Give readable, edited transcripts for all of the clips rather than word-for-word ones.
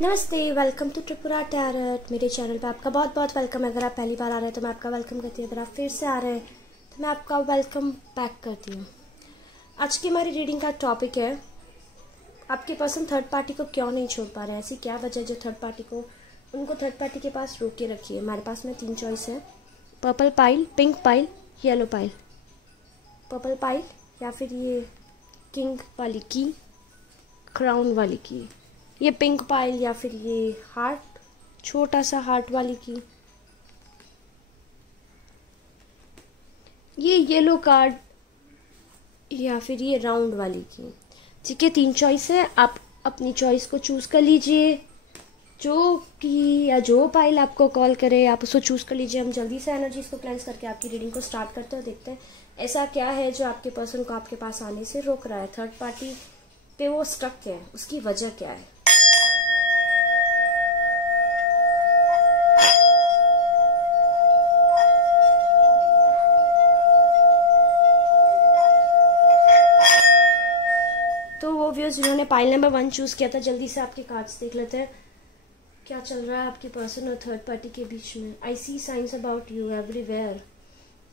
नमस्ते, welcome to Tripura tarot. मेरे channel पे आपका बहुत बहुत वेलकम है। अगर आप पहली बार आ रहे हैं तो मैं आपका वेलकम करती हूँ। अगर आप फिर से आ रहे हैं तो मैं आपका वेलकम बैक करती हूँ। आज की हमारी रीडिंग का टॉपिक है, आपके पर्सन थर्ड पार्टी को क्यों नहीं छोड़ पा रहे हैं। ऐसी क्या वजह है जो थर्ड पार्टी को उनको थर्ड पार्टी के पास रोके रखी है। हमारे पास में 3 चॉइस है, purple pile, pink pile, yellow pile. Purple pile या फिर ये किंग वाली की, क्राउन वाली की, ये पिंक पाइल या फिर ये हार्ट, छोटा सा हार्ट वाली की, ये येलो कार्ड या फिर ये राउंड वाली की। ठीक है, 3 चॉइस है, आप अपनी चॉइस को चूज कर लीजिए। जो की या जो पाइल आपको कॉल करे आप उसको चूज कर लीजिए। हम जल्दी से एनर्जीज को क्लेंस करके आपकी रीडिंग को स्टार्ट करते हैं। देखते हैं ऐसा क्या है जो आपके पर्सन को आपके पास आने से रोक रहा है। थर्ड पार्टी पे वो स्टक है, उसकी वजह क्या है। तो वो व्यूअर्स जिन्होंने पाइल नंबर 1 चूज किया था, जल्दी से आपके कार्ड्स देख लेते हैं क्या चल रहा है आपके पर्सन और थर्ड पार्टी के बीच में। आई सी साइंस अबाउट यू एवरीवेयर।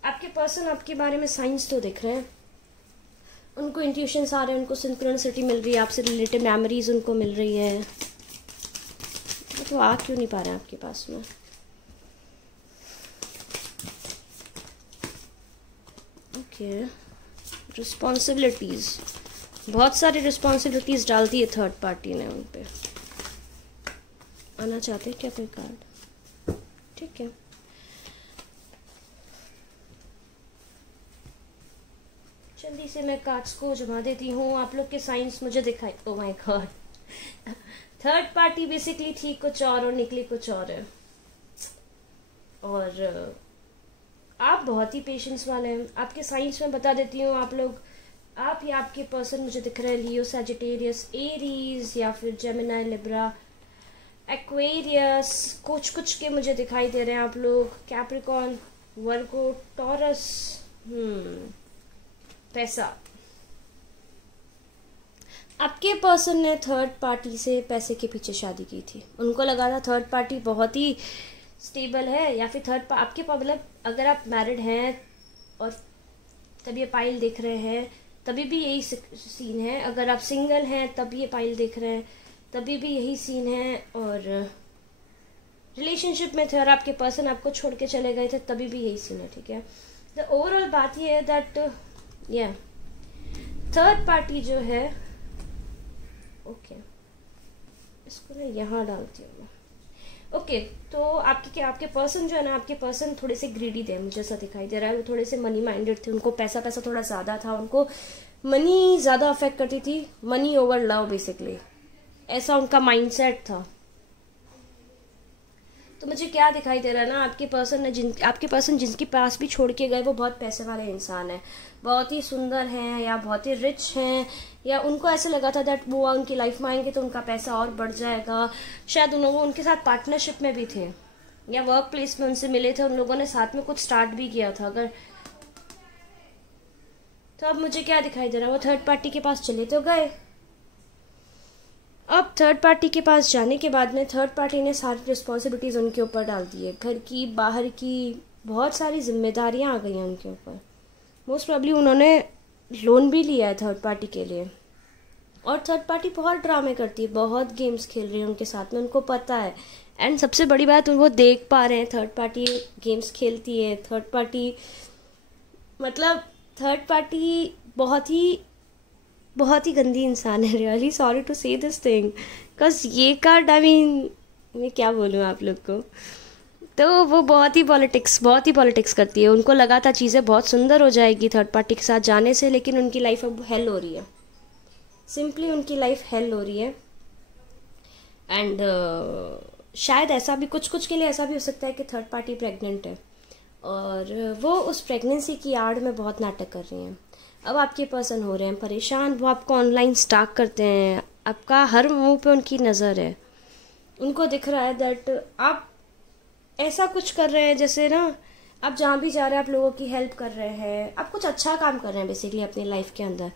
आपके पर्सन आपके बारे में साइंस तो दिख रहे हैं, उनको इंट्यूशंस आ रहे हैं, उनको सिंक्रोनिसिटी मिल रही है, आपसे रिलेटेड मेमोरीज उनको मिल रही है। तो आ क्यों नहीं पा रहे हैं आपके पास में। ओके, रिस्पॉन्सिबिलिटीज, बहुत सारी रिस्पॉन्सिबिलिटीज डाल दी है थर्ड पार्टी ने उन पे। आना चाहते हैं क्या कोई कार्ड? ठीक है, जल्दी से मैं कार्ड्स को जमा देती हूँ। आप लोग के साइंस मुझे दिखाई। Oh my God, third party basically थी कुछ और निकली कुछ और है। और आप बहुत ही पेशेंस वाले हैं। आपके साइंस में बता देती हूँ, आप या आपके पर्सन मुझे दिख रहे हैं लियो, सैजिटेरियस, एरीज या फिर जेमिनी, लिब्रा, एक्वेरियस। कुछ के मुझे दिखाई दे रहे हैं आप लोग, कैप्रिकॉर्न, वर्गो, टॉरस। पैसा, आपके पर्सन ने थर्ड पार्टी से पैसे के पीछे शादी की थी। उनको लगा था थर्ड पार्टी बहुत ही स्टेबल है, या फिर आपके मतलब अगर आप मैरिड हैं और तब ये पाइल देख रहे हैं तभी भी यही सीन है। अगर आप सिंगल हैं तब ये पाइल देख रहे हैं तभी भी यही सीन है। और रिलेशनशिप में थे और आपके पर्सन आपको छोड़ के चले गए थे तभी भी यही सीन है। ठीक है, द ओवरऑल बात ये है दैट थर्ड पार्टी जो है, ओके इसको ना यहाँ डालती हूँ मैं। ओके, तो आपके पर्सन जो है ना, आपके पर्सन थोड़े से ग्रीडी थे, मुझे ऐसा दिखाई दे रहा है। वो थोड़े से मनी माइंडेड थे, उनको पैसा थोड़ा ज्यादा था, उनको मनी ज्यादा अफेक्ट करती थी। मनी ओवर लव बेसिकली, ऐसा उनका माइंडसेट था। तो मुझे क्या दिखाई दे रहा है ना, आपके पर्सन जिनके पास भी छोड़ के गए वो बहुत पैसे वाले इंसान है, बहुत ही सुंदर हैं या बहुत ही रिच हैं, या उनको ऐसा लगा था दैट वो उनकी लाइफ में आएंगे तो उनका पैसा और बढ़ जाएगा। शायद उन लोगों उनके साथ पार्टनरशिप में भी थे या वर्क प्लेस में उनसे मिले थे, उन लोगों ने साथ में कुछ स्टार्ट भी किया था। अगर तो अब मुझे क्या दिखाई दे रहा है, वो थर्ड पार्टी के पास चले तो गए। अब थर्ड पार्टी के पास जाने के बाद में थर्ड पार्टी ने सारी रिस्पॉन्सिबिलिटीज उनके ऊपर डाल दी है। घर की, बाहर की, बहुत सारी जिम्मेदारियां आ गई हैं उनके ऊपर। मोस्ट प्रॉब्ली उन्होंने लोन भी लिया है थर्ड पार्टी के लिए। और थर्ड पार्टी बहुत ड्रामे करती है, बहुत गेम्स खेल रही है उनके साथ में, उनको पता है। एंड सबसे बड़ी बात, वो देख पा रहे हैं थर्ड पार्टी गेम्स खेलती है। थर्ड पार्टी बहुत ही गंदी इंसान है। Really sorry to say this thing, because ये कार्ड मैं क्या बोलूँ आप लोग को। तो वो बहुत ही पॉलिटिक्स करती है। उनको लगा था चीज़ें बहुत सुंदर हो जाएगी थर्ड पार्टी के साथ जाने से, लेकिन उनकी लाइफ अब हेल हो रही है। सिंपली उनकी लाइफ हेल हो रही है। एंड शायद ऐसा भी कुछ के लिए ऐसा भी हो सकता है कि थर्ड पार्टी प्रेग्नेंट है और वो उस प्रेगनेंसी की आड़ में बहुत नाटक कर रही हैं। अब आपके पर्सन हो रहे हैं परेशान, वो आपको ऑनलाइन स्टॉक करते हैं, आपका हर मुंह पे उनकी नज़र है। उनको दिख रहा है दैट आप ऐसा कुछ कर रहे हैं जैसे ना, आप जहाँ भी जा रहे हैं आप लोगों की हेल्प कर रहे हैं, आप कुछ अच्छा काम कर रहे हैं बेसिकली अपनी लाइफ के अंदर।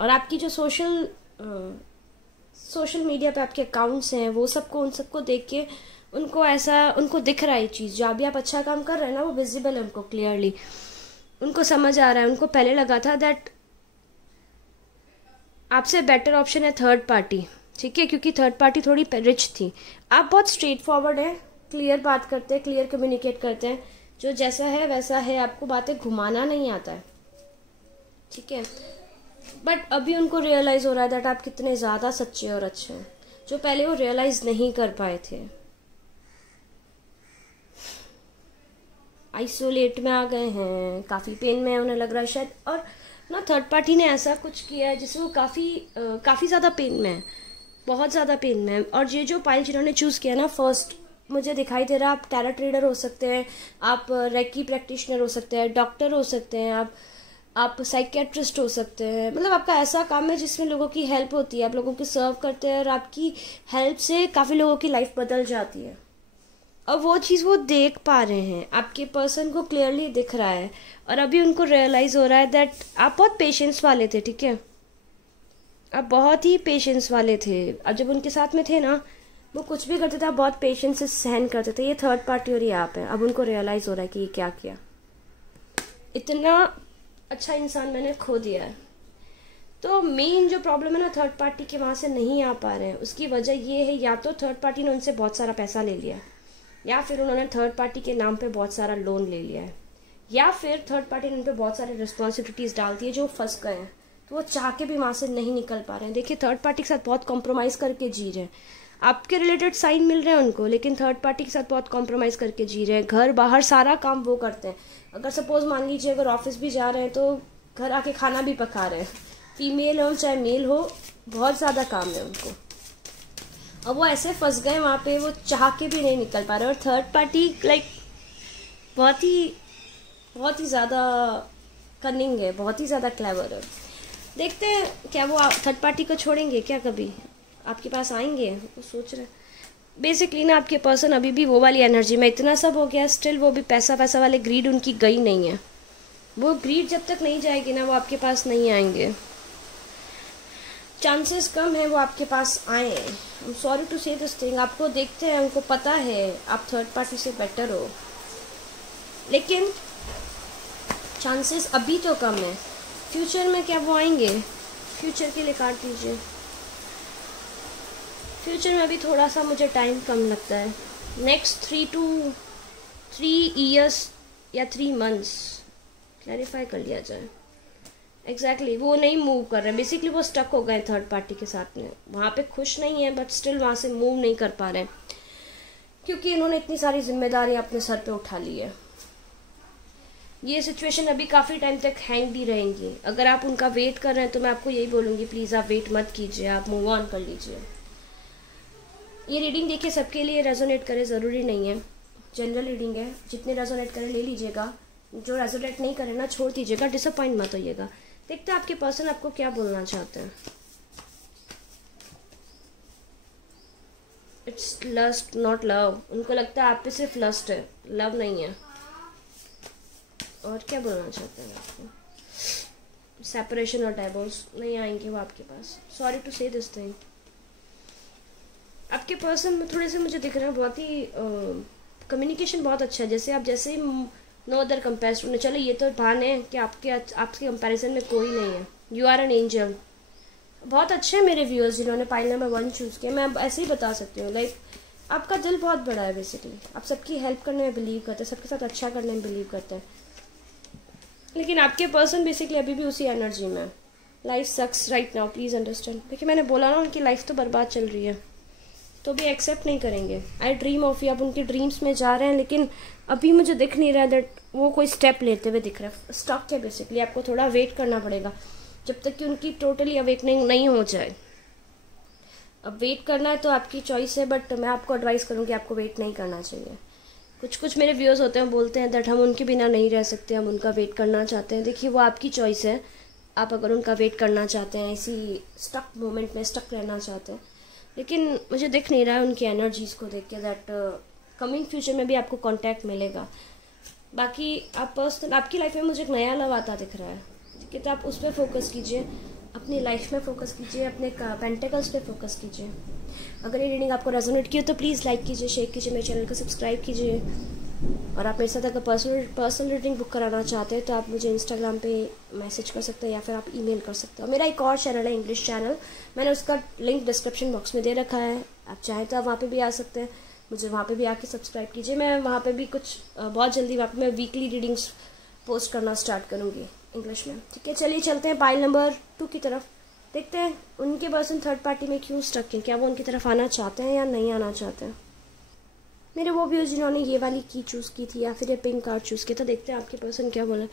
और आपकी जो सोशल सोशल मीडिया पे आपके अकाउंट्स हैं, वो सबको उन सबको देख के उनको दिख रहा है ये चीज़, जो अभी आप अच्छा काम कर रहे हैं ना वो विजिबल है उनको क्लियरली, उनको समझ आ रहा है। उनको पहले लगा था दैट आपसे बेटर ऑप्शन है थर्ड पार्टी, ठीक है, क्योंकि थर्ड पार्टी थोड़ी रिच थी। आप बहुत स्ट्रेट फॉरवर्ड हैं, क्लियर बात करते हैं, क्लियर कम्युनिकेट करते हैं, जो जैसा है वैसा है, आपको बातें घुमाना नहीं आता है, ठीक है। बट अभी उनको रियलाइज़ हो रहा है दैट आप कितने ज़्यादा सच्चे और अच्छे हैं, जो पहले वो रियलाइज़ नहीं कर पाए थे। आइसोलेट में आ गए हैं, काफ़ी पेन में उन्हें लग रहा है शायद, और ना थर्ड पार्टी ने ऐसा कुछ किया है जिससे वो काफ़ी ज़्यादा पेन में है, बहुत ज़्यादा पेन में है। और ये जो पाइल जिन्होंने चूज़ किया ना फर्स्ट, मुझे दिखाई दे रहा है आप टैरो ट्रेडर हो सकते हैं, आप रेकी प्रैक्टिशनर हो सकते हैं, डॉक्टर हो सकते हैं, आप साइकियाट्रिस्ट हो सकते हैं। मतलब आपका ऐसा काम है जिसमें लोगों की हेल्प होती है, आप लोगों की सर्व करते हैं और आपकी हेल्प से काफ़ी लोगों की लाइफ बदल जाती है। और वो चीज़ वो देख पा रहे हैं, आपके पर्सन को क्लियरली दिख रहा है, और अभी उनको रियलाइज़ हो रहा है दैट आप बहुत पेशेंस वाले थे, ठीक है, आप बहुत ही पेशेंस वाले थे। अब जब उनके साथ में थे ना, वो कुछ भी करते थे आप बहुत पेशेंस से सहन करते थे। ये थर्ड पार्टी और ये आप है। अब उनको रियलाइज़ हो रहा है कि ये क्या किया, इतना अच्छा इंसान मैंने खो दिया है। तो मेन जो प्रॉब्लम है ना थर्ड पार्टी के वहाँ से नहीं आ पा रहे हैं, उसकी वजह ये है या तो थर्ड पार्टी ने उनसे बहुत सारा पैसा ले लिया, या फिर उन्होंने थर्ड पार्टी के नाम पे बहुत सारा लोन ले लिया है, या फिर थर्ड पार्टी ने उन पर बहुत सारी रिस्पॉन्सिबिलिटीज़ डाल दी है जो फंस गए हैं, तो वो चाह के भी वहाँ से नहीं निकल पा रहे हैं। देखिए थर्ड पार्टी के साथ बहुत कॉम्प्रोमाइज़ करके जी रहे हैं, आपके रिलेटेड साइन मिल रहे हैं उनको, लेकिन थर्ड पार्टी के साथ बहुत कॉम्प्रोमाइज़ करके जी रहे हैं। घर बाहर सारा काम वो करते हैं। अगर सपोज मान लीजिए अगर ऑफिस भी जा रहे हैं तो घर आके खाना भी पका रहे हैं, फीमेल हो चाहे मेल हो, बहुत ज़्यादा काम है उनको। अब वो ऐसे फंस गए वहाँ पे, वो चाह के भी नहीं निकल पा रहे। और थर्ड पार्टी लाइक बहुत ही ज़्यादा कनिंग है, बहुत ही ज़्यादा क्लेवर है। देखते हैं क्या वो थर्ड पार्टी को छोड़ेंगे क्या, कभी आपके पास आएंगे, वो सोच रहे हैं। बेसिकली ना आपके पर्सन अभी भी वो वाली एनर्जी में, इतना सब हो गया स्टिल वो भी पैसा वाले ग्रीड उनकी गई नहीं है। वो ग्रीड जब तक नहीं जाएगी ना वो आपके पास नहीं आएंगे, चांसेस कम है वो आपके पास आए। I am sorry to say this thing, आपको देखते हैं, उनको पता है आप थर्ड पार्टी से बेटर हो, लेकिन चांसेस अभी तो कम है। फ्यूचर में क्या वो आएंगे, फ्यूचर के लिए काट दीजिए। फ्यूचर में अभी थोड़ा सा मुझे टाइम कम लगता है, नेक्स्ट 3 ईयर्स या 3 मंथ्स क्लैरिफाई कर लिया जाए। एग्जैक्टली वो नहीं मूव कर रहे हैं, बेसिकली वो स्टक हो गए थर्ड पार्टी के साथ में, वहाँ पे खुश नहीं है बट स्टिल वहाँ से मूव नहीं कर पा रहे हैं, क्योंकि इन्होंने इतनी सारी जिम्मेदारी अपने सर पे उठा ली है। ये सिचुएशन अभी काफ़ी टाइम तक हैंग भी रहेंगी। अगर आप उनका वेट कर रहे हैं तो मैं आपको यही बोलूँगी, प्लीज़ आप वेट मत कीजिए, आप मूव ऑन कर लीजिए। ये रीडिंग देखिए सबके लिए रेजोनेट करे ज़रूरी नहीं है, जनरल रीडिंग है, जितने रेजोनेट करे ले लीजिएगा, जो रेजोनेट नहीं करे ना छोड़ दीजिएगा, डिसअपॉइंट मत होइएगा। देखते हैं आपके पर्सन आपको क्या बोलना चाहते हैं। इट्स लस्ट नॉट लव, उनको लगता है आप पे सिर्फ लस्ट है, लव नहीं है। और क्या बोलना चाहते हैं आपको, सेपरेशन और डाइवोर्स नहीं आएंगे वो आपके पास, sorry to say this thing. आपके पर्सन में थोड़े से मुझे दिख रहा है बहुत ही कम्युनिकेशन बहुत अच्छा है, जैसे ही नो अदर कंपेरिजन, चलो ये तो भान है कि आपके कंपैरिजन में कोई नहीं है, यू आर एन एंजल। बहुत अच्छे हैं मेरे व्यूअर्स जिन्होंने पाइल नंबर 1 चूज़ किया, मैं ऐसे ही बता सकती हूँ। लाइक आपका दिल बहुत बड़ा है, बेसिकली आप सबकी हेल्प करने में बिलीव करते हैं, सबके साथ अच्छा करने में बिलीव करते हैं, लेकिन आपके पर्सन बेसिकली अभी भी उसी एनर्जी में है। Life sucks right now, please understand. देखिए मैंने बोला ना उनकी लाइफ तो बर्बाद चल रही है, तो भी एक्सेप्ट नहीं करेंगे। आई ड्रीम ऑफ यू, आप उनके ड्रीम्स में जा रहे हैं, लेकिन अभी मुझे दिख नहीं रहा है दैट वो कोई स्टेप लेते हुए दिख रहा है, स्टक है बेसिकली। आपको थोड़ा वेट करना पड़ेगा जब तक कि उनकी टोटली अवेकनिंग नहीं हो जाए। अब वेट करना है तो आपकी चॉइस है, बट मैं आपको एडवाइस करूँगी आपको वेट नहीं करना चाहिए। कुछ मेरे व्यूअर्स होते हैं बोलते हैं दैट हम उनके बिना नहीं रह सकते, हम उनका वेट करना चाहते हैं। देखिए वो आपकी चॉइस है, आप अगर उनका वेट करना चाहते हैं, इसी स्टक मोमेंट में स्टक रहना चाहते हैं, लेकिन मुझे दिख नहीं रहा है उनकी एनर्जीज़ को देख के दैट कमिंग फ्यूचर में भी आपको कांटेक्ट मिलेगा। बाकी आप पर्सनल आपकी लाइफ में मुझे एक नया लव आता दिख रहा है, ठीक है, तो आप उस पर फोकस कीजिए। अपनी लाइफ में फोकस कीजिए, अपने पेंटिकल्स पे फोकस कीजिए। अगर ये रीडिंग आपको रेजोनेट की हो तो प्लीज़ लाइक कीजिए, शेयर कीजिए, मेरे चैनल को सब्सक्राइब कीजिए। और आप मेरे साथ अगर पर्सनल रीडिंग बुक कराना चाहते हैं तो आप मुझे इंस्टाग्राम पे मैसेज कर सकते हैं या फिर आप ईमेल कर सकते हो। मेरा एक और चैनल है इंग्लिश चैनल, मैंने उसका लिंक डिस्क्रिप्शन बॉक्स में दे रखा है, आप चाहें तो आप वहाँ पे भी आ सकते हैं। मुझे वहाँ पे भी आके सब्सक्राइब कीजिए। मैं वहाँ पे भी कुछ बहुत जल्दी वहाँ पे मैं वीकली रीडिंग्स पोस्ट करना स्टार्ट करूँगी इंग्लिश में। ठीक है, चलिए चलते हैं पाइल नंबर 2 की तरफ। देखते हैं उनके पर्सन थर्ड पार्टी में क्यों स्टक हैं, क्या वो उनकी तरफ आना चाहते हैं या नहीं आना चाहते हैं। मेरे वो व्यूअर्स जिन्होंने ये वाली की चूज़ की थी या फिर ये पिंक कार्ड चूज़ किया था, देखते हैं आपके पर्सन क्या बोले।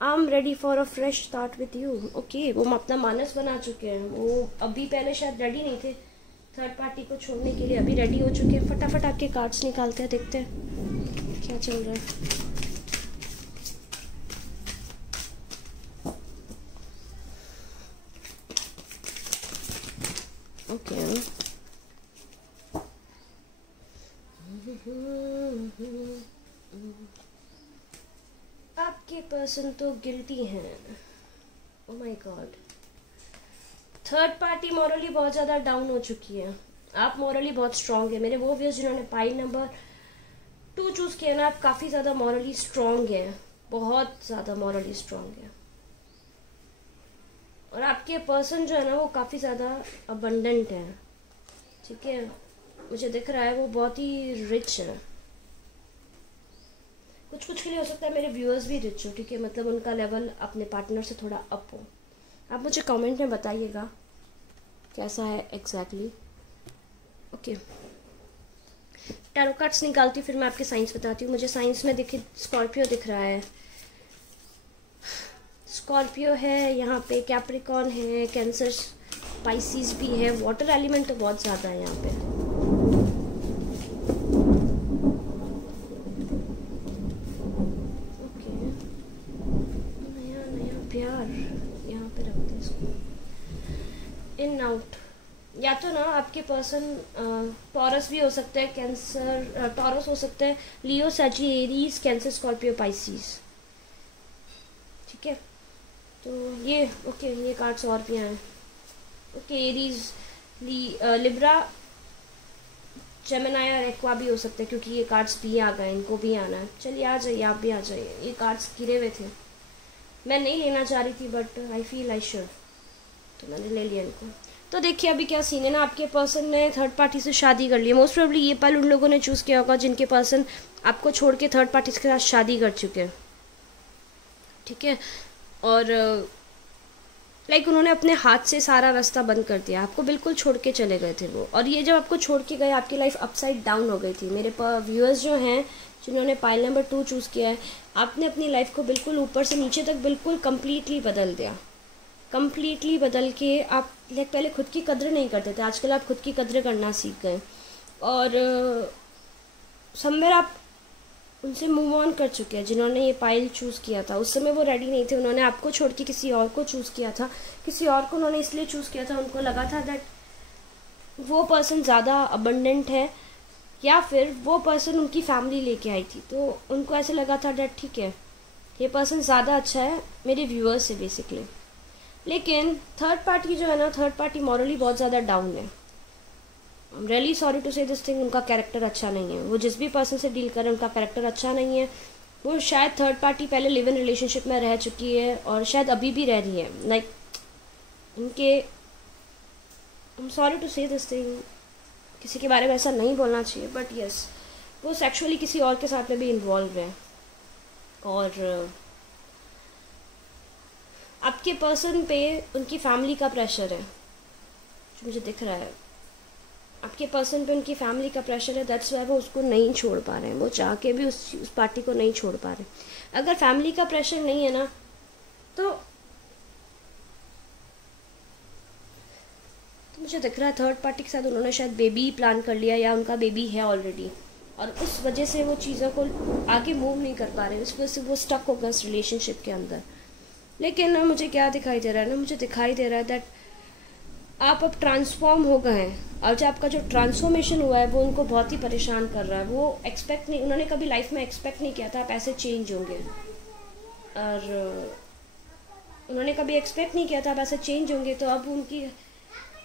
I am ready for a fresh start with you. Okay, वो अपना मानस बना चुके हैं, वो अभी पहले शायद रेडी नहीं थे थर्ड पार्टी को छोड़ने के लिए, अभी रेडी हो चुके हैं। फटाफट आपके कार्ड्स निकालते हैं, देखते हैं क्या चल रहा है। ओके आपके पर्सन तो गिल्टी हैं। Oh my God, third party morally बहुत ज़्यादा डाउन हो चुकी है, आप मॉरली बहुत स्ट्रांग है। मेरे वो व्यूअर्स जिन्होंने पाइल नंबर 2 चूज़ किया ना, आप काफ़ी ज़्यादा मॉरली स्ट्रांग है, बहुत ज़्यादा मॉरली स्ट्रांग है। और आपके पर्सन जो है ना वो काफ़ी ज़्यादा अबंडेंट है। ठीक है, मुझे दिख रहा है वो बहुत ही रिच है। कुछ कुछ के लिए हो सकता है मेरे व्यूअर्स भी रिच हो। ठीक है, मतलब उनका लेवल अपने पार्टनर से थोड़ा अप हो। आप मुझे कमेंट में बताइएगा कैसा है एग्जैक्टली। ओके, टैरो कार्ड्स निकालती हूँ, फिर मैं आपके साइंस बताती हूँ। मुझे साइंस में दिखे स्कॉर्पियो दिख रहा है, स्कॉर्पियो है यहाँ पे, कैप्रिकॉर्न है, कैंसर, स्पाइसीज भी है, वाटर एलिमेंट तो बहुत ज़्यादा है यहाँ पे। ओके, नया नया प्यार यहाँ पे रखते हैं इसको। इन आउट, या तो ना आपके पर्सन टॉरस भी हो सकता है, कैंसर टॉरस हो सकता है, लियो, सजिटेरियस, कैंसर, स्कॉर्पियो, पाइसीज। ठीक है, तो ये ओके, ये कार्ड्स और भी हैं। ओके, एरीज, लिब्रा, जेमिनी और एक्वा भी हो सकते हैं क्योंकि ये कार्ड्स भी आ गए, इनको भी आना है। चलिए आ जाइए, आप भी आ जाइए। ये कार्ड्स गिरे हुए थे, मैं नहीं लेना चाह रही थी but I feel I should, तो मैंने ले लिया इनको। तो देखिए अभी क्या सीन है ना, आपके पर्सन ने थर्ड पार्टी से शादी कर ली है। मोस्ट प्रोबेबली ये पल उन लोगों ने चूज़ किया होगा जिनके पर्सन आपको छोड़ के थर्ड पार्टी के साथ शादी कर चुके हैं। ठीक है, और लाइक उन्होंने अपने हाथ से सारा रास्ता बंद कर दिया, आपको बिल्कुल छोड़ के चले गए थे वो। और ये जब आपको छोड़ के गए आपकी लाइफ अपसाइड डाउन हो गई थी। मेरे व्यूअर्स जो हैं जिन्होंने पाइल नंबर 2 चूज़ किया है, आपने अपनी लाइफ को बिल्कुल ऊपर से नीचे तक बिल्कुल कम्प्लीटली बदल दिया। कम्प्लीटली बदल के आप लाइक पहले खुद की कद्र नहीं करते थे, आजकल आप खुद की कद्र करना सीख गए। और समवेयर आप उनसे मूव ऑन कर चुके हैं। जिन्होंने ये पाइल चूज़ किया था उस समय वो रेडी नहीं थे, उन्होंने आपको छोड़ के किसी और को चूज़ किया था। किसी और को उन्होंने इसलिए चूज़ किया था, उनको लगा था दैट वो पर्सन ज़्यादा अबंडेंट है या फिर वो पर्सन उनकी फैमिली लेके आई थी, तो उनको ऐसे लगा था दैट ठीक है ये पर्सन ज़्यादा अच्छा है मेरे व्यूअर्स से बेसिकली। लेकिन थर्ड पार्टी जो है ना, थर्ड पार्टी मॉरली बहुत ज़्यादा डाउन है। I am really sorry to say this thing, उनका कैरेक्टर अच्छा नहीं है। वो जिस भी पर्सन से डील करें उनका कैरेक्टर अच्छा नहीं है। वो शायद थर्ड पार्टी पहले लिव इन रिलेशनशिप में रह चुकी है और शायद अभी भी रह रही है। लाइक उनके, I am sorry to say this thing, किसी के बारे में ऐसा नहीं बोलना चाहिए बट यस, वो सेक्सुअली किसी और के साथ में भी इन्वॉल्व है। और आपके पर्सन पे उनकी फैमिली का प्रेशर है जो मुझे दिख रहा है। आपके पर्सन पे उनकी फैमिली का प्रेशर है, दैट्स वाई वो उसको नहीं छोड़ पा रहे हैं। वो चाह के भी उस पार्टी को नहीं छोड़ पा रहे। अगर फैमिली का प्रेशर नहीं है ना तो मुझे दिख रहा है थर्ड पार्टी के साथ उन्होंने शायद बेबी प्लान कर लिया या उनका बेबी है ऑलरेडी, और उस वजह से वो चीज़ों को आगे मूव नहीं कर पा रहे, उस वजह से वो स्टक हो गए इस रिलेशनशिप के अंदर। लेकिन ना मुझे क्या दिखाई दे रहा है ना, मुझे दिखाई दे रहा है दैट आप अब ट्रांसफॉर्म हो गए हैं और जो आपका जो ट्रांसफॉर्मेशन हुआ है वो उनको बहुत ही परेशान कर रहा है। वो एक्सपेक्ट नहीं, उन्होंने कभी लाइफ में एक्सपेक्ट नहीं किया था आप ऐसे चेंज होंगे। और उन्होंने कभी एक्सपेक्ट नहीं किया था आप ऐसे चेंज होंगे, तो अब उनकी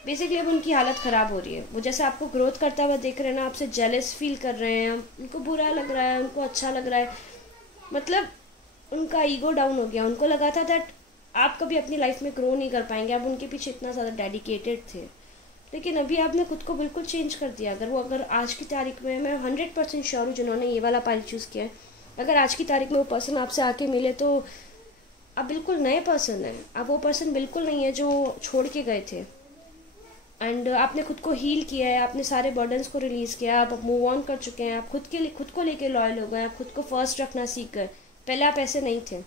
बेसिकली अब उनकी हालत ख़राब हो रही है। वो जैसे आपको ग्रोथ करता हुआ देख रहे हैं ना, आपसे जेलस फील कर रहे हैं, उनको बुरा लग रहा है, उनको अच्छा लग रहा है, मतलब उनका ईगो डाउन हो गया। उनको लगा था दैट आप कभी अपनी लाइफ में ग्रो नहीं कर पाएंगे, आप उनके पीछे इतना ज़्यादा डेडिकेटेड थे, लेकिन अभी आपने खुद को बिल्कुल चेंज कर दिया। अगर आज की तारीख में, मैं 100% श्योर हूँ जिन्होंने ये वाला पाइल चूज़ किया है, अगर आज की तारीख में वो पर्सन आपसे आके मिले तो आप बिल्कुल नए पर्सन हैं। आप वो पर्सन बिल्कुल नहीं है जो छोड़ के गए थे। एंड आपने खुद को हील किया है, आपने सारे बर्डन्स को रिलीज़ किया, आप मूव ऑन कर चुके हैं, आप खुद को लेके लॉयल हो गए, आप खुद को फर्स्ट रखना सीख गए। पहले आप ऐसे नहीं थे।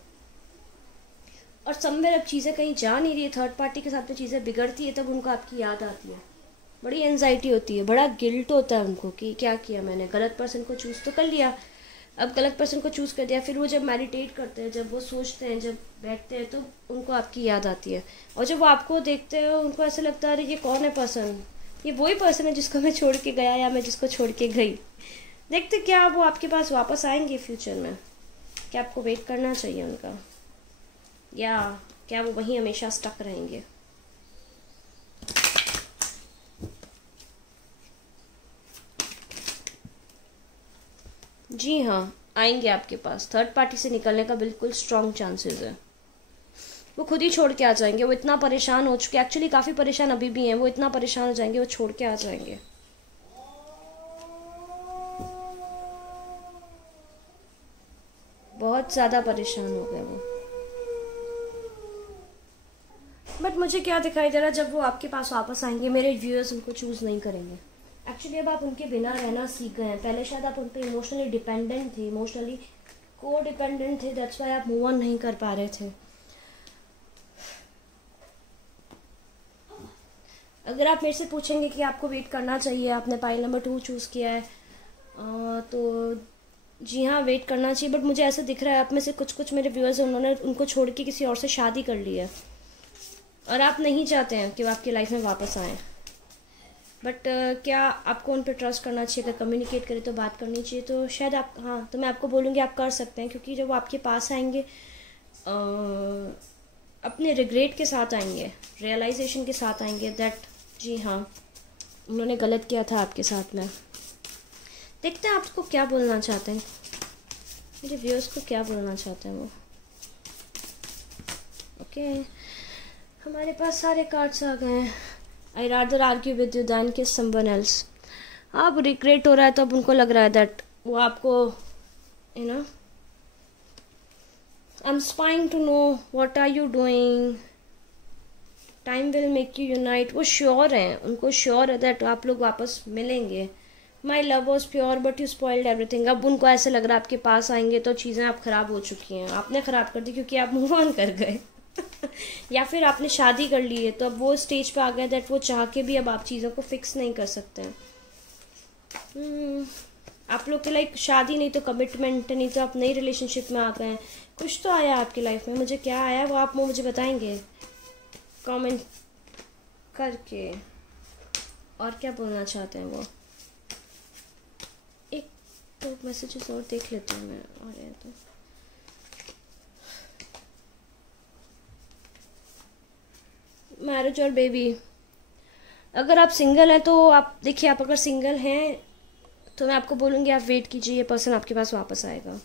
और समवेयर अब चीज़ें कहीं जा नहीं रही है, थर्ड पार्टी के साथ में चीज़ें बिगड़ती है, तब उनको आपकी याद आती है, बड़ी एनजाइटी होती है, बड़ा गिल्ट होता है उनको कि क्या किया मैंने, गलत पर्सन को चूज़ तो कर लिया, अब गलत पर्सन को चूज़ कर दिया। फिर वो जब मेडिटेट करते हैं, जब वो सोचते हैं, जब बैठते हैं, तो उनको आपकी याद आती है। और जब वो आपको देखते हैं उनको ऐसा लगता है अरे ये कौन है पर्सन, ये वही पर्सन है जिसको मैं छोड़ के गया या मैं जिसको छोड़ के गई। देखते क्या वो आपके पास वापस आएंगे फ्यूचर में, क्या आपको वेट करना चाहिए उनका, या क्या वो वहीं हमेशा स्टक रहेंगे। जी हाँ, आएंगे आपके पास। थर्ड पार्टी से निकलने का बिल्कुल स्ट्रॉन्ग चांसेस है। वो खुद ही छोड़ के आ जाएंगे। वो इतना परेशान हो चुके, एक्चुअली काफ़ी परेशान अभी भी हैं, वो इतना परेशान हो जाएंगे, वो छोड़ के आ जाएंगे। बहुत ज़्यादा परेशान हो गए वो। बट मुझे क्या दिखाई दे रहा है, जब वो आपके पास वापस आएंगे मेरे व्यूअर्स उनको चूज़ नहीं करेंगे। एक्चुअली अब आप उनके बिना रहना सीख गए हैं। पहले शायद आप उन पर इमोशनली डिपेंडेंट थे, इमोशनली को डिपेंडेंट थे, दैट्स वाई आप मूव ऑन नहीं कर पा रहे थे। अगर आप मेरे से पूछेंगे कि आपको वेट करना चाहिए, आपने पाइल नंबर 2 चूज़ किया है, तो जी हाँ वेट करना चाहिए। बट मुझे ऐसा दिख रहा है आप में से कुछ मेरे व्यूअर्स हैं, उन्होंने उनको छोड़ के किसी और से शादी कर ली है, और आप नहीं चाहते हैं कि वो आपकी लाइफ में वापस आएँ। बट क्या आपको उन पर ट्रस्ट करना चाहिए? अगर कम्युनिकेट करें तो बात करनी चाहिए, तो शायद आप, हाँ, तो मैं आपको बोलूँगी आप कर सकते हैं, क्योंकि जब वो आपके पास आएंगे अपने रिग्रेट के साथ आएंगे, रियलाइजेशन के साथ आएंगे दैट जी हाँ उन्होंने गलत किया था आपके साथ में। देखते हैं आपको क्या बोलना चाहते हैं, मेरे व्यूअर्स को क्या बोलना चाहते हैं वो। ओके, हमारे पास सारे कार्ड्स आ गए हैं। I rather argue with you than kiss someone else. अब रिग्रेट हो रहा है, तो अब उनको लग रहा है दैट वो आपको you know I am spying to know what are you doing, time will make you unite. वो श्योर हैं, उनको श्योर है दैट आप लोग वापस मिलेंगे। My love was pure but you spoiled everything. अब उनको ऐसे लग रहा है आपके पास आएंगे तो चीज़ें आप ख़राब हो चुकी हैं, आपने ख़राब कर दी क्योंकि आप मूव ऑन कर गए या फिर आपने शादी कर ली है, तो अब वो स्टेज पे आ गया दैट वो चाह के भी अब आप चीज़ों को फिक्स नहीं कर सकते हैं। आप लोग के लाइक शादी नहीं तो कमिटमेंट, नहीं तो आप नई रिलेशनशिप में आ गए हैं। कुछ तो आया आपकी लाइफ में, मुझे क्या आया वो आप मुझे बताएंगे कमेंट करके, और क्या बोलना चाहते हैं वो। एक तो मैसेजेस और देख लेती हूँ मैं, और ये तो मैरिज और बेबी। अगर आप सिंगल हैं तो आप देखिए, आप अगर सिंगल हैं तो मैं आपको बोलूँगी आप वेट कीजिए, ये पर्सन आपके पास वापस आएगा।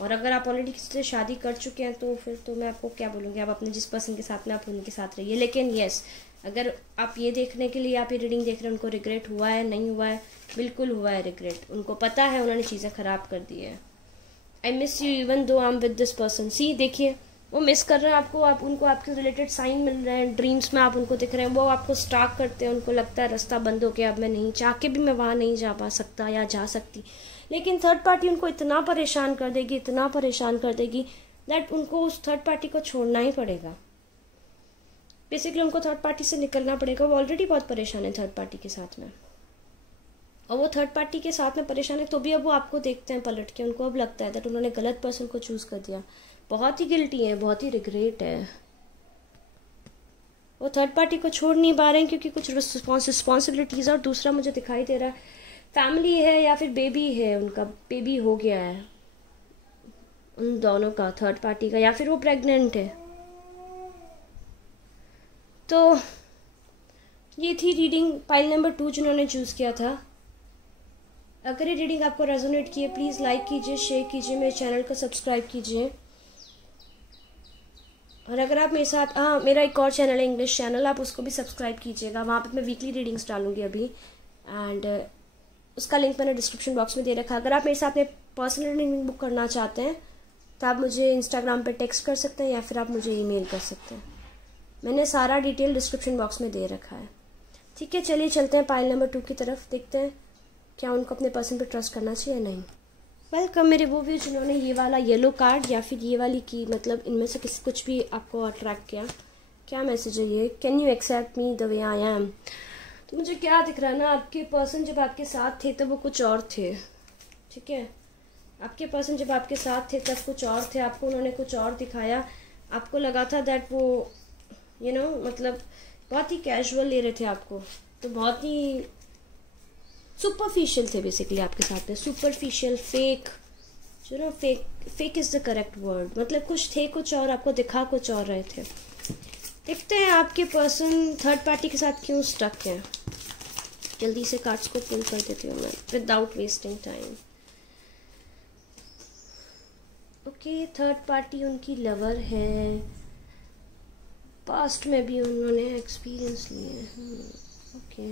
और अगर आप ऑलरेडी किसी से शादी कर चुके हैं तो फिर तो मैं आपको क्या बोलूँगी, आप अपने जिस पर्सन के साथ में आप उनके साथ रहिए। लेकिन यस, अगर आप ये देखने के लिए आप ये रीडिंग देख रहे हैं उनको रिग्रेट हुआ है, नहीं हुआ है, बिल्कुल हुआ है रिग्रेट। उनको पता है उन्होंने चीज़ें ख़राब कर दी है। I miss you even though I am with this person. See देखिए, वो मिस कर रहे हैं आपको, आप उनको आपके रिलेटेड साइन मिल रहे हैं, ड्रीम्स में आप उनको दिख रहे हैं, वो आपको स्टार्क करते हैं, उनको लगता है रास्ता बंद हो गया, अब मैं नहीं चाह के भी मैं वहाँ नहीं जा पा सकता या जा सकती। लेकिन थर्ड पार्टी उनको इतना परेशान कर देगी, इतना परेशान कर देगी दैट उनको उस थर्ड पार्टी को छोड़ना ही पड़ेगा। बेसिकली उनको थर्ड पार्टी से निकलना पड़ेगा। वो ऑलरेडी बहुत परेशान है थर्ड पार्टी के साथ में, और वो थर्ड पार्टी के साथ में परेशान है तो भी अब वो आपको देखते हैं पलट के, उनको अब लगता है दैट उन्होंने गलत पर्सन को चूज़ कर दिया। बहुत ही गिल्टी है, बहुत ही रिग्रेट है। वो थर्ड पार्टी को छोड़ नहीं पा रहे हैं क्योंकि कुछ रिस्पॉन्सिबिलिटीज़, और दूसरा मुझे दिखाई दे रहा है फैमिली है या फिर बेबी है, उनका बेबी हो गया है उन दोनों का, थर्ड पार्टी का, या फिर वो प्रेग्नेंट है। तो ये थी रीडिंग पाइल नंबर 2 जिन्होंने चूज़ किया था। अगर ये रीडिंग आपको रेजोनेट किए प्लीज़ लाइक कीजिए, शेयर कीजिए, मेरे चैनल को सब्सक्राइब कीजिए। और अगर आप मेरे साथ मेरा एक और चैनल है इंग्लिश चैनल, आप उसको भी सब्सक्राइब कीजिएगा। वहाँ पे मैं वीकली रीडिंग्स डालूंगी अभी, एंड उसका लिंक मैंने डिस्क्रिप्शन बॉक्स में दे रखा है। अगर आप मेरे साथ में पर्सनल रीडिंग बुक करना चाहते हैं तो आप मुझे इंस्टाग्राम पे टेक्स्ट कर सकते हैं या फिर आप मुझे ईमेल कर सकते हैं। मैंने सारा डिटेल डिस्क्रिप्शन बॉक्स में दे रखा है। ठीक है, चलिए चलते हैं पाइल नंबर 2 की तरफ, देखते हैं क्या उनको अपने पर्सन पे ट्रस्ट करना चाहिए या नहीं। वेलकम मेरे वो भी जिन्होंने ये वाला येलो कार्ड या फिर ये वाली की, मतलब इनमें से कुछ भी आपको अट्रैक्ट किया। क्या मैसेज है ये? Can you accept me the way I am. तो मुझे क्या दिख रहा है ना, आपके पर्सन जब आपके साथ थे तब वो कुछ और थे। ठीक है, आपके पर्सन जब आपके साथ थे तब कुछ और थे, आपको उन्होंने कुछ और दिखाया। आपको लगा था दैट वो मतलब बहुत ही कैजुअल ले रहे थे आपको, तो बहुत ही सुपरफिशियल थे बेसिकली आपके साथ में। Superficial, fake, fake is the correct word. मतलब कुछ थे कुछ और, आपको दिखा कुछ और रहे थे। देखते हैं आपके पर्सन थर्ड पार्टी के साथ क्यों स्टक है। जल्दी से कार्ड्स को पुल कर देती हूँ मैं without wasting time. Okay, third party उनकी लवर है, पास्ट में भी उन्होंने एक्सपीरियंस लिए हैं। ओके,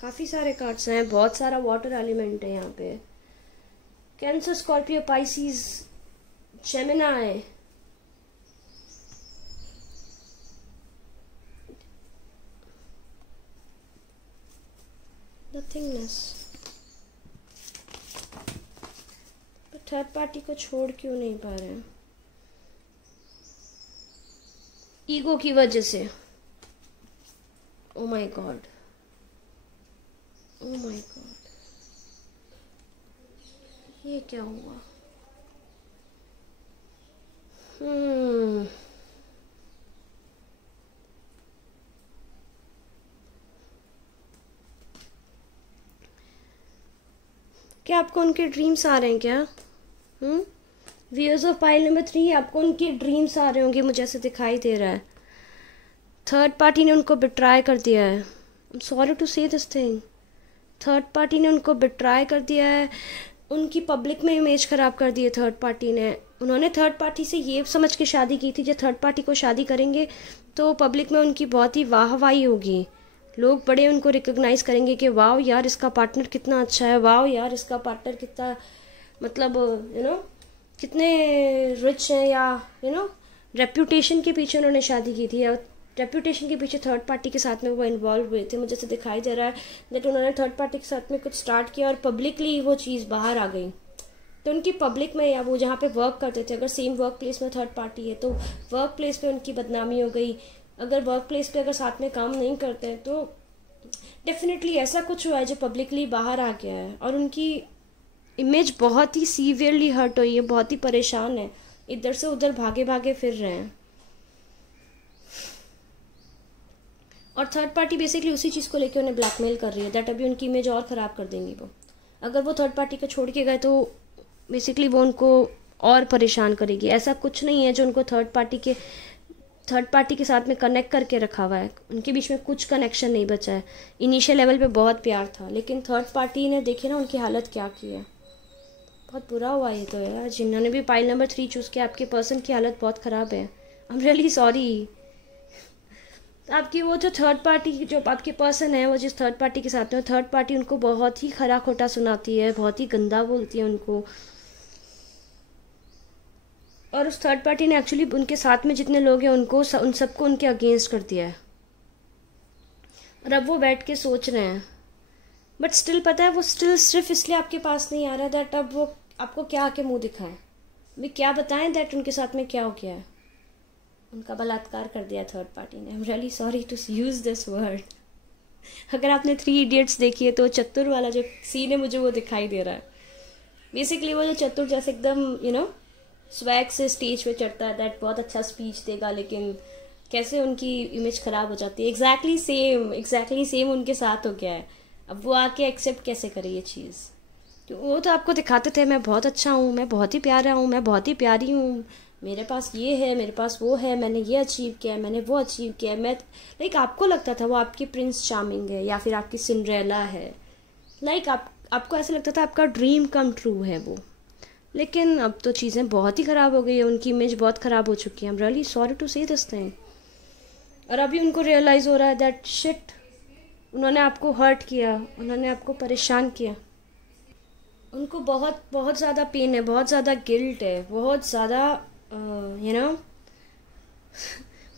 काफ़ी सारे कार्ड्स हैं, बहुत सारा वाटर एलिमेंट है यहाँ पे। Cancer, Scorpio, Pisces, Gemini, nothingness. पर थर्ड पार्टी को छोड़ क्यों नहीं पा रहे हैं? ईगो की वजह से। Oh my God, oh my God, ये क्या हुआ? क्या आपको उनके ड्रीम्स आ रहे हैं क्या? व्यूअर्स ऑफ पाइल नंबर 3, आपको उनके ड्रीम्स आ रहे होंगे, मुझे ऐसे दिखाई दे रहा है। थर्ड पार्टी ने उनको बिट्राई कर दिया है। I am sorry to say this thing. Third party ने उनको बिट्राई कर दिया है, उनकी पब्लिक में इमेज ख़राब कर दी है थर्ड पार्टी ने। उन्होंने थर्ड पार्टी से ये समझ के शादी की थी जब थर्ड पार्टी को शादी करेंगे तो पब्लिक में उनकी बहुत ही वाहवाही होगी, लोग बड़े उनको रिकॉग्नाइज़ करेंगे कि वाह यार इसका पार्टनर कितना अच्छा है, वाह यार इसका पार्टनर कितना मतलब कितने रिच हैं, या रेप्यूटेशन के पीछे उन्होंने शादी की थी, या रेप्यूटेशन के पीछे थर्ड पार्टी के साथ में वो इन्वॉल्व हुए थे। मुझे ऐसे दिखाई दे रहा है दैट उन्होंने थर्ड पार्टी के साथ में कुछ स्टार्ट किया और पब्लिकली वो चीज़ बाहर आ गई। तो उनकी पब्लिक में, या वो जहाँ पे वर्क करते थे, अगर सेम वर्क प्लेस में थर्ड पार्टी है तो वर्क प्लेस पे उनकी बदनामी हो गई। अगर वर्क प्लेस पे अगर साथ में काम नहीं करते हैं तो डेफिनेटली ऐसा कुछ हुआ है जो पब्लिकली बाहर आ गया है, और उनकी इमेज बहुत ही सीवियरली हर्ट हुई है, बहुत ही परेशान है, इधर से उधर भागे भागे फिर रहे हैं। और थर्ड पार्टी बेसिकली उसी चीज़ को लेकर उन्हें ब्लैकमेल कर रही है दैट अभी उनकी इमेज और ख़राब कर देंगी वो। अगर वो थर्ड पार्टी को छोड़ के गए तो बेसिकली वो उनको और परेशान करेगी। ऐसा कुछ नहीं है जो उनको थर्ड पार्टी के साथ में कनेक्ट करके रखा हुआ है, उनके बीच में कुछ कनेक्शन नहीं बचा है। इनिशियल लेवल पे बहुत प्यार था, लेकिन थर्ड पार्टी ने देखिए ना उनकी हालत क्या की है। बहुत बुरा हुआ ये तो यार। जिन्होंने भी पाइल नंबर 3 चूज़ किया, आपके पर्सन की हालत बहुत ख़राब है। I am really sorry. आपकी वो जो थर्ड पार्टी, जो आपके पर्सन है, वो जिस थर्ड पार्टी के साथ में, थर्ड पार्टी उनको बहुत ही खरा खोटा सुनाती है, बहुत ही गंदा बोलती है उनको। और उस थर्ड पार्टी ने एक्चुअली उनके साथ में जितने लोग हैं उन सबको उनके अगेंस्ट कर दिया है। और अब वो बैठ के सोच रहे हैं, बट स्टिल पता है वो स्टिल सिर्फ इसलिए आपके पास नहीं आ रहा दैट अब वो आपको क्या आके मुंह दिखाएं, वे क्या बताएं दैट उनके साथ में क्या हो गया है। उनका बलात्कार कर दिया थर्ड पार्टी ने। I am really sorry to use this word. अगर आपने 3 इडियट्स देखी है तो चतुर वाला जो सीन है मुझे वो दिखाई दे रहा है। बेसिकली वो जो चतुर जैसे एकदम स्वैग से स्टेज पे चढ़ता है, दैट बहुत अच्छा स्पीच देगा, लेकिन कैसे उनकी इमेज ख़राब हो जाती है। एग्जैक्टली सेम उनके साथ हो गया है। अब वो आके एक्सेप्ट कैसे करे ये चीज़। वो तो आपको दिखाते थे मैं बहुत अच्छा हूँ, मैं बहुत ही प्यारा हूँ, मैं बहुत ही प्यारी हूँ, मेरे पास ये है, मेरे पास वो है, मैंने ये अचीव किया है, मैंने वो अचीव किया है। मैं लाइक आपको लगता था वो आपकी प्रिंस चार्मिंग है या फिर आपकी सिंड्रेला है। लाइक आपको ऐसा लगता था आपका ड्रीम कम ट्रू है वो। लेकिन अब तो चीज़ें बहुत ही ख़राब हो गई है, उनकी इमेज बहुत ख़राब हो चुकी है। I am really sorry to say this thing. और अभी उनको रियलाइज़ हो रहा है दैट शिट, उन्होंने आपको हर्ट किया, उन्होंने आपको परेशान किया। उनको बहुत बहुत ज़्यादा पेन है, बहुत ज़्यादा गिल्ट है, बहुत ज़्यादा यू नो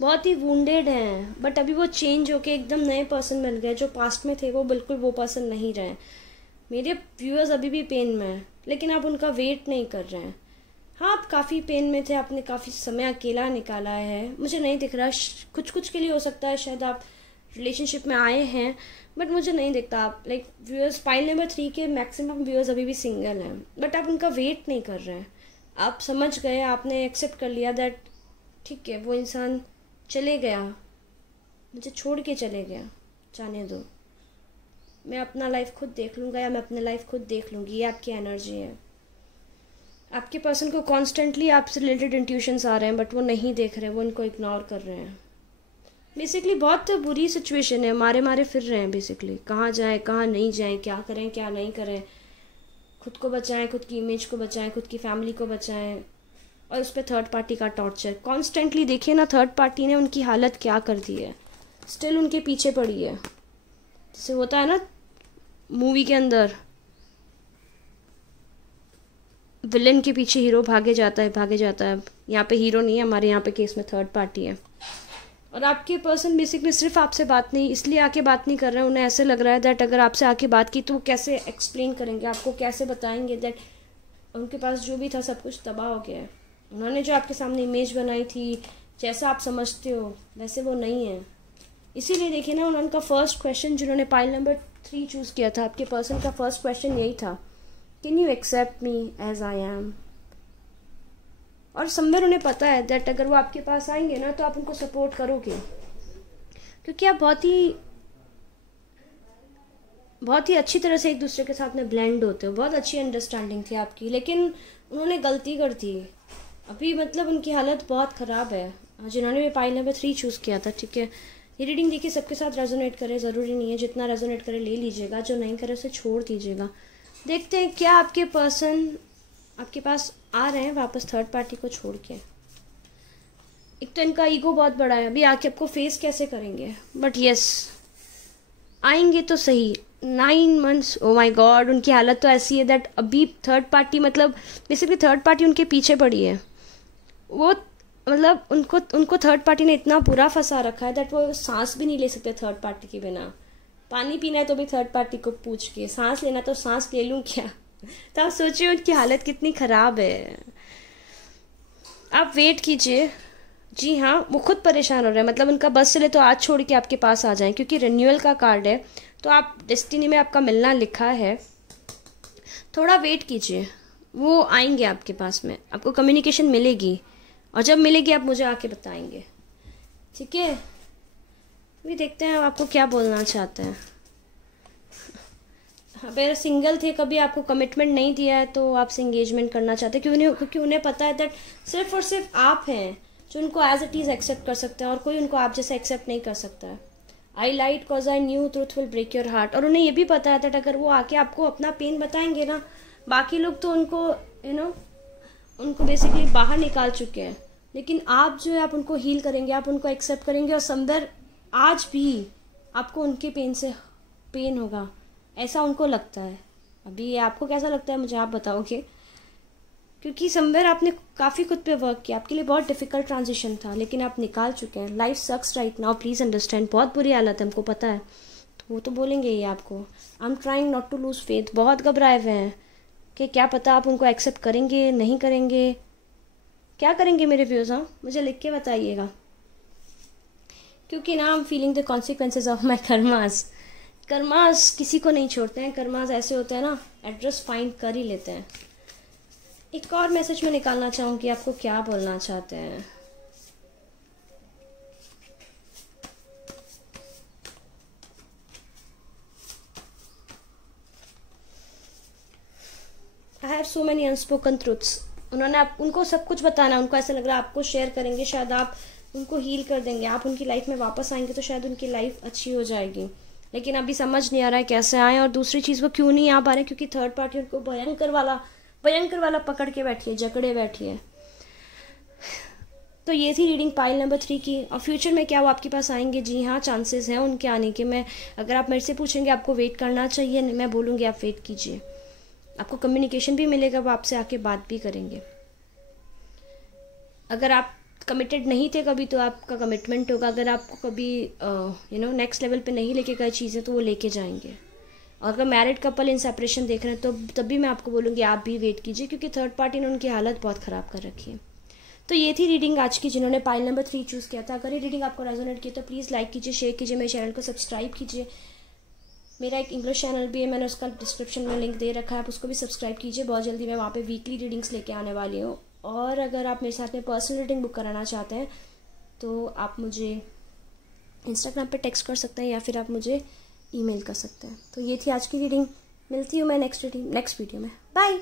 बहुत ही वुंडेड हैं। बट अभी वो चेंज होके एकदम नए पर्सन मिल गए। जो पास्ट में थे वो बिल्कुल वो पर्सन नहीं रहे। मेरे व्यूअर्स अभी भी पेन में हैं, लेकिन आप उनका वेट नहीं कर रहे हैं। हाँ, आप काफ़ी पेन में थे, आपने काफ़ी समय अकेला निकाला है, मुझे नहीं दिख रहा। कुछ कुछ के लिए हो सकता है शायद आप रिलेशनशिप में आए हैं, बट मुझे नहीं दिखता आप लाइक व्यूअर्स पाइल नंबर 3 के मैक्सिमम व्यूअर्स अभी भी सिंगल हैं। बट आप उनका वेट नहीं कर रहे हैं। आप समझ गए, आपने एक्सेप्ट कर लिया दैट ठीक है वो इंसान चले गया, मुझे छोड़ के चले गया, जाने दो, मैं अपना लाइफ खुद देख लूँगा या मैं अपनी लाइफ खुद देख लूँगी। ये आपकी एनर्जी है। आपके पर्सन को कॉन्स्टेंटली आपसे रिलेटेड इंट्यूशंस आ रहे हैं, बट वो नहीं देख रहे हैं, वो इनको इग्नोर कर रहे हैं। बेसिकली बहुत बुरी सिचुएशन है, मारे मारे फिर रहे हैं बेसिकली। कहाँ जाएं, कहाँ नहीं जाएं, क्या करें, क्या नहीं करें, खुद को बचाएं, खुद की इमेज को बचाएं, खुद की फैमिली को बचाएं, और उस पर थर्ड पार्टी का टॉर्चर कॉन्स्टेंटली। देखिए ना, थर्ड पार्टी ने उनकी हालत क्या कर दी है, स्टिल उनके पीछे पड़ी है। जैसे होता है ना मूवी के अंदर, विलन के पीछे हीरो भागे जाता है, भागे जाता है। यहाँ पे हीरो नहीं है, हमारे यहाँ पे केस में थर्ड पार्टी है। और आपके पर्सन बेसिकली सिर्फ आपसे बात नहीं इसलिए आके बात नहीं कर रहे हैं, उन्हें ऐसे लग रहा है दैट अगर आपसे आके बात की तो वो कैसे एक्सप्लेन करेंगे, आपको कैसे बताएंगे दैट उनके पास जो भी था सब कुछ तबाह हो गया है। उन्होंने जो आपके सामने इमेज बनाई थी, जैसा आप समझते हो वैसे वो नहीं है। इसीलिए देखिए ना, उनका फर्स्ट क्वेश्चन जिन्होंने पाइल नंबर 3 चूज़ किया था, आपके पर्सन का फर्स्ट क्वेश्चन यही था, can you accept me as I am. और समवेयर उन्हें पता है दैट अगर वो आपके पास आएंगे ना तो आप उनको सपोर्ट करोगे, क्योंकि आप बहुत ही अच्छी तरह से एक दूसरे के साथ में ब्लेंड होते हो। बहुत अच्छी अंडरस्टैंडिंग थी आपकी, लेकिन उन्होंने गलती कर दी। अभी मतलब उनकी हालत बहुत ख़राब है। जिन्होंने भी पाइल नंबर 3 चूज़ किया था, ठीक है, ये रीडिंग देखिए सबके साथ रेजोनेट करे, ज़रूरी नहीं है, जितना रेजोनेट करे ले लीजिएगा, जो नहीं करे उसे छोड़ दीजिएगा। देखते हैं क्या आपके पर्सन आपके पास आ रहे हैं वापस थर्ड पार्टी को छोड़ के। एक तो इनका ईगो बहुत बड़ा है, अभी आके आपको फेस कैसे करेंगे, बट यस आएंगे तो सही। 9 मंथ्स, ओ माय गॉड, उनकी हालत तो ऐसी है दैट अभी थर्ड पार्टी मतलब बेसिकली थर्ड पार्टी उनके पीछे पड़ी है। वो मतलब उनको थर्ड पार्टी ने इतना बुरा फंसा रखा है दैट वो सांस भी नहीं ले सकते थर्ड पार्टी के बिना। पानी पीना है तो भी थर्ड पार्टी को पूछ के, सांस लेना तो सांस ले लूँ क्या। तो आप सोचिए उनकी हालत कितनी ख़राब है। आप वेट कीजिए। जी हाँ, वो खुद परेशान हो रहे हैं, मतलब उनका बस चले तो आज छोड़ के आपके पास आ जाएं, क्योंकि रिन्यूअल का कार्ड है तो आप डेस्टिनी में आपका मिलना लिखा है। थोड़ा वेट कीजिए, वो आएंगे आपके पास में, आपको कम्युनिकेशन मिलेगी, और जब मिलेगी आप मुझे आके बताएंगे, ठीक है। अभी देखते हैं आपको क्या बोलना चाहते हैं। अगर सिंगल थे, कभी आपको कमिटमेंट नहीं दिया है तो आपसे इंगेजमेंट करना चाहते हैं, क्योंकि उन्हें पता है दैट सिर्फ और सिर्फ आप हैं जो उनको एज इट इज़ एक्सेप्ट कर सकते हैं, और कोई उनको आप जैसे एक्सेप्ट नहीं कर सकता है। I lied cause I knew truth will break your heart. और उन्हें ये भी पता है दैट अगर वो आके आपको अपना पेन बताएंगे ना, बाकी लोग तो उनको उनको बेसिकली बाहर निकाल चुके हैं, लेकिन आप जो है आप उनको हील करेंगे, आप उनको एक्सेप्ट करेंगे, और समवेयर आज भी आपको उनके पेन से पेन होगा, ऐसा उनको लगता है। अभी आपको कैसा लगता है मुझे आप बताओगे, क्योंकि समवेयर आपने काफ़ी खुद पे वर्क किया। आपके लिए बहुत डिफिकल्ट ट्रांजिशन था, लेकिन आप निकाल चुके हैं। Life sucks right now, please understand. बहुत बुरी हालत है, हमको पता है, तो वो तो बोलेंगे ही आपको। I am trying not to lose faith. बहुत घबराए हुए हैं कि क्या पता आप उनको एक्सेप्ट करेंगे नहीं करेंगे, क्या करेंगे मेरे व्यूज़। हाँ, मुझे लिख के बताइएगा, क्योंकि ना I am feeling the consequences of my karmas. Karmas किसी को नहीं छोड़ते हैं। कर्मास ऐसे होते हैं ना, एड्रेस फाइंड कर ही लेते हैं। एक और मैसेज में निकालना चाहूँगी, आपको क्या बोलना चाहते हैं। So many unspoken truths. उन्होंने उनको सब कुछ बताना, उनको ऐसा लग रहा है आपको शेयर करेंगे, शायद आप उनको हील कर देंगे, आप उनकी लाइफ में वापस आएंगे तो शायद उनकी लाइफ अच्छी हो जाएगी। लेकिन अभी समझ नहीं आ रहा है कैसे आए, और दूसरी चीज़ वो क्यों नहीं आ पा रहे, क्योंकि थर्ड पार्टी उनको भयंकर वाला पकड़ के बैठी है, जकड़े बैठी है। तो ये थी रीडिंग पाइल नंबर 3 की। और फ्यूचर में क्या वो आपके पास आएंगे? जी हाँ, चांसेस हैं उनके आने के। मैं अगर आप मेरे से पूछेंगे आपको वेट करना चाहिए, मैं बोलूँगी आप वेट कीजिए, आपको कम्युनिकेशन भी मिलेगा, वो आपसे आके बात भी करेंगे। अगर आप कमिटेड नहीं थे कभी तो आपका कमिटमेंट होगा। अगर आपको कभी नेक्स्ट लेवल पे नहीं लेके गए चीज़ें तो वो लेके जाएंगे। और अगर मैरिड कपल इन सेपरेशन देख रहे हैं तो तब भी मैं आपको बोलूँगी आप भी वेट कीजिए, क्योंकि थर्ड पार्टी ने उनकी हालत बहुत ख़राब कर रखी है। तो ये थी रीडिंग आज की, जिन्होंने पाइल नंबर 3 चूज़ किया था। अगर ये रीडिंग आपको रेजोनेट की तो प्लीज़ लाइक कीजिए, शेयर कीजिए, मेरे चैनल को सब्सक्राइब कीजिए। मेरा एक इंग्लिश चैनल भी है, मैंने उसका डिस्क्रिप्शन में लिंक दे रखा है, आप उसको भी सब्सक्राइब कीजिए। बहुत जल्दी मैं वहाँ पे वीकली रीडिंग्स लेके आने वाली हूँ। और अगर आप मेरे साथ में पर्सनल रीडिंग बुक कराना चाहते हैं तो आप मुझे इंस्टाग्राम पे टेक्स्ट कर सकते हैं या फिर आप मुझे ईमेल कर सकते हैं। तो ये थी आज की रीडिंग, मिलती हूँ मैं नेक्स्ट वीडियो में। बाय।